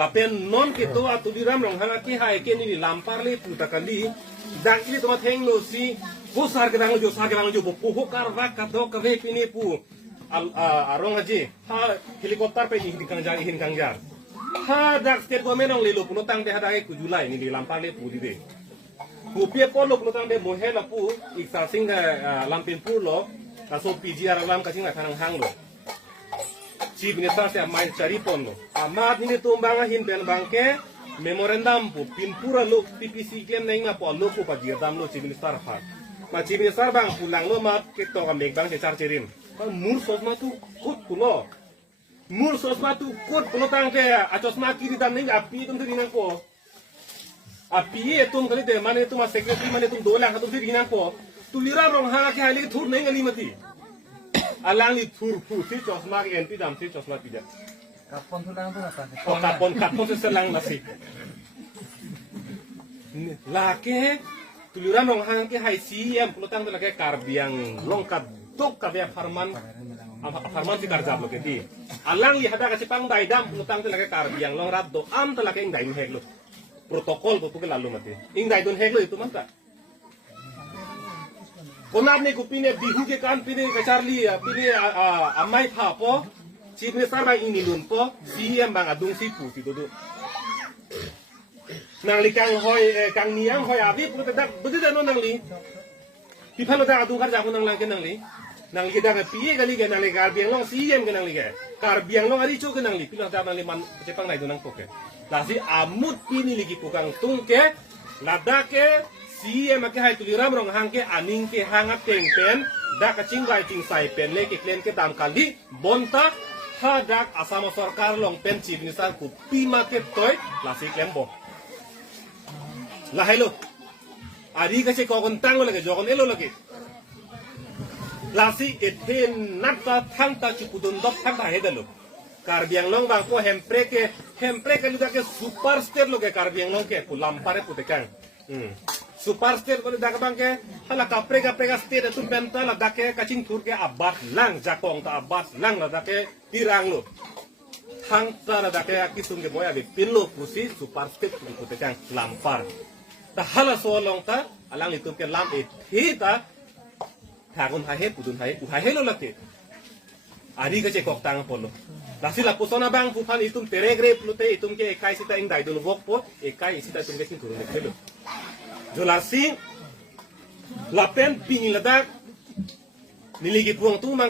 lapen non kito atu diram rong hanga ki hai ke ni lampar le puta kali dang ini toma theng lo si sar gedang jo bopo kar va ka do ka ve pini pu arong haji ha helikopter pe hin kang jar ha dak state government ong le lo puno tang de hada ku julai ni di lampar le pu di de ku pie po lo puno tang de mo he la pu iksa sing lampin pu lo ka so PGR lam ka sing na kanang hang lo Chief Minister se amai cari pon lo. Amat ini tumbang hin ben bangke memorandum pu pinpura lo PPC claim nai ma po lo pu pa girdam lo Chief Minister ha. Ma Chief Minister bang pulang lo mat ke to ka mek bang se char cherim. Ka mur sosma tu kut kulo. Mur sosma tu kut kulo tang ke achosma kiri dam nai api tum diri nang ko. Api tum kali de mane tum secretary mane tum dola ka tum diri nang ko. Tu lira rong ha ke hali thur nai ngali mati. Alang ni thur si chosma ke enti dam si chosma pija. Kapon tu lang tu nasa. Oh kapon se selang nasi. Lake tuliran rong hang ke hai si em pelutang tu lake karbiang long kadok kabia farman si karjab lo keti. Alang li hada kasi pang daidam pelutang tu lake karbiang long rat do am tu lake ing dain heglo. Protokol tu ke lalu mati. Ing daidon heglo itu mata. Konab ne kupine bihu ke kan pine ke Charlie pine amai tha po Chief Minister bang ini lun po CM bang adung si pu si tu nang li kang hoi kang niang hoi abi pu tedak bedu dan nang li pi phalo da adung kar ja nang lang ke nang li da ke pi gali ke nang li kar biang long CM ke nang li ke kar biang long ari chu ke nang li pi da nang li man cepang nai du nang po ke la si amut pi ni li ki pukang tung ke lada ke CM ke hai tuliram rong hang ke aning ke hanga teng pen da ka ching bai ting sai pen le ke klen ke dam kali bonta ha dak asama sarkar long pen Chief Minister ku pima ke toy la si klen bo la hello ari ka che ko kon tang lo lage jogon elo lage la si ethen natta thang ta chi pudun dop thang ta hedalo karbiang long bang ko hempre ke luga ke superstar lo ke karbiang long ke pulam pare putekang Superstar ko dak bangke hala kaprega state tu penta la dake kacing tur ke abat lang jakong ta abat lang la dake pirang lo hang ta la dake akitung ke boya be pinlo pusi superstar ku te kang lampar ta hala so long ta alang itu ke lam e thita thagun ha he pudun ha he lo late ari ke che kok tang polo lasi la pusona bang pu phan itum teregre plute itum ke ekai sita ing daidul wok po ekai sita tum ke sing turun ke Jolasi lapen pingin ledak niligi puang tu mang